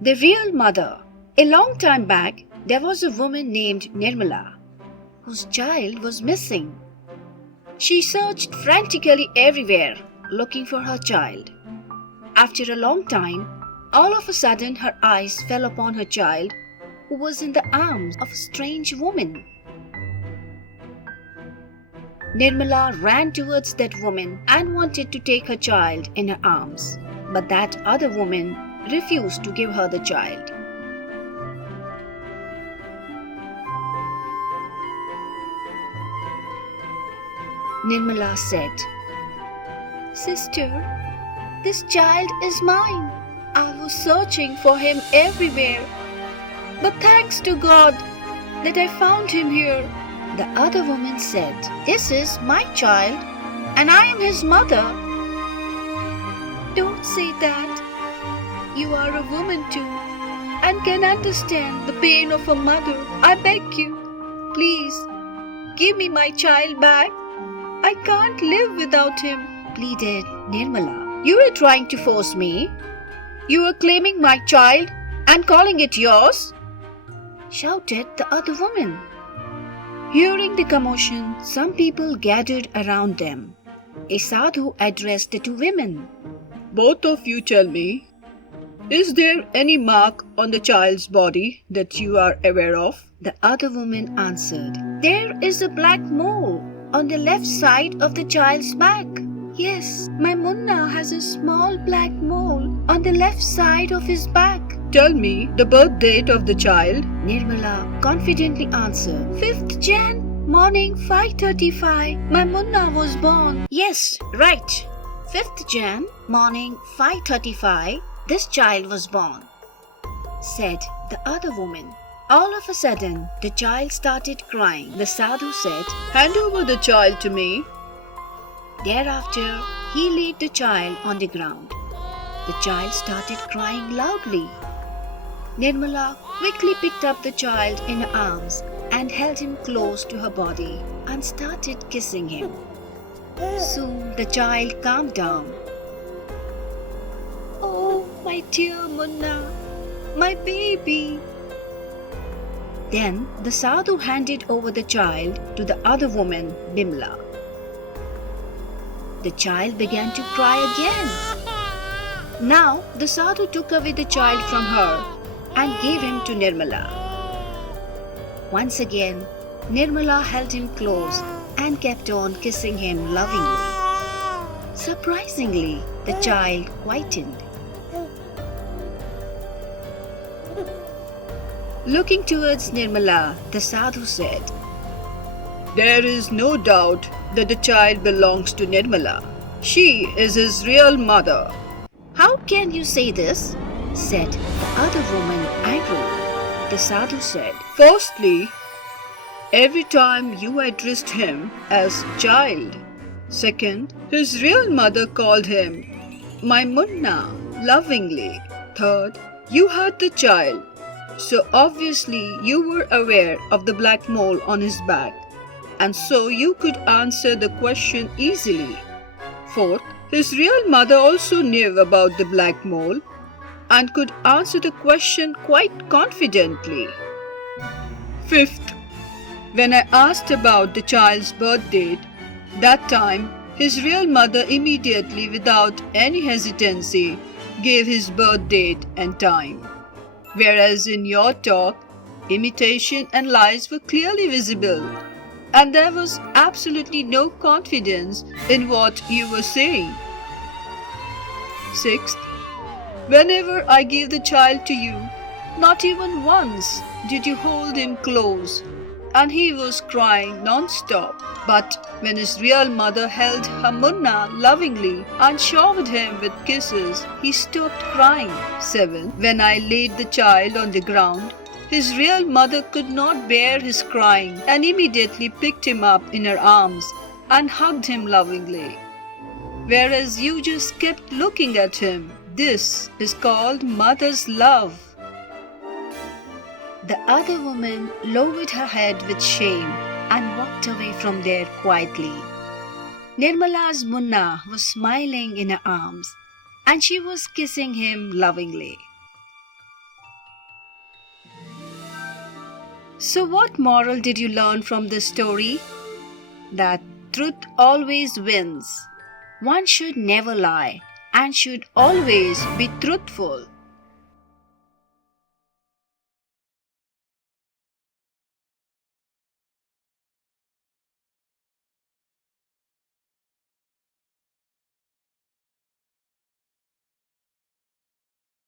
The real mother. A long time back, there was a woman named Nirmala whose child was missing. She searched frantically everywhere looking for her child. After a long time, all of a sudden her eyes fell upon her child who was in the arms of a strange woman. Nirmala ran towards that woman and wanted to take her child in her arms, but that other woman refused to give her the child. Nirmala said, "Sister, this child is mine. I was searching for him everywhere, but thanks to God that I found him here." The other woman said, "This is my child and I am his mother." "Don't say that. You are a woman too and can understand the pain of a mother. I beg you, please give me my child back. I can't live without him," pleaded Nirmala. "You are trying to force me. You are claiming my child and calling it yours?" shouted the other woman. Hearing the commotion, some people gathered around them. A sadhu addressed the two women. "Both of you tell me, is there any mark on the child's body that you are aware of?" The other woman answered, "There is a black mole on the left side of the child's back. Yes, my Munna has a small black mole on the left side of his back." "Tell me the birth date of the child." Nirmala confidently answered, 5th Jan, morning 5:35. My Munna was born. "Yes, right. 5th Jan, morning 5:35. This child was born," said the other woman. All of a sudden, the child started crying. The sadhu said, "Hand over the child to me." Thereafter, he laid the child on the ground. The child started crying loudly. Nirmala quickly picked up the child in her arms and held him close to her body and started kissing him. Soon the child calmed down. "Oh, my dear Munna, my baby." Then the sadhu handed over the child to the other woman, Bimla. The child began to cry again. Now the sadhu took away the child from her and gave him to Nirmala. Once again, Nirmala held him close and kept on kissing him lovingly. Surprisingly, the child quietened. Looking towards Nirmala, the sadhu said, "There is no doubt that the child belongs to Nirmala. She is his real mother." "How can you say this?" said the other woman angrily. The sadhu said, "Firstly, every time you addressed him as child. Second, his real mother called him my Munna lovingly. Third, you had the child, so obviously you were aware of the black mole on his back, and so you could answer the question easily. Fourth, his real mother also knew about the black mole and could answer the question quite confidently. Fifth, when I asked about the child's birth date, that time his real mother immediately, without any hesitancy, gave his birth date and time. Whereas in your talk, imitation and lies were clearly visible, and there was absolutely no confidence in what you were saying. Sixth, whenever I gave the child to you, not even once did you hold him close, and he was crying non-stop. But when his real mother held her Munna lovingly and showered him with kisses, he stopped crying. 7. When I laid the child on the ground, his real mother could not bear his crying and immediately picked him up in her arms and hugged him lovingly. Whereas you just kept looking at him. This is called mother's love." The other woman lowered her head with shame and walked away from there quietly. Nirmala's Munna was smiling in her arms and she was kissing him lovingly. So, what moral did you learn from this story? That truth always wins. One should never lie and should always be truthful.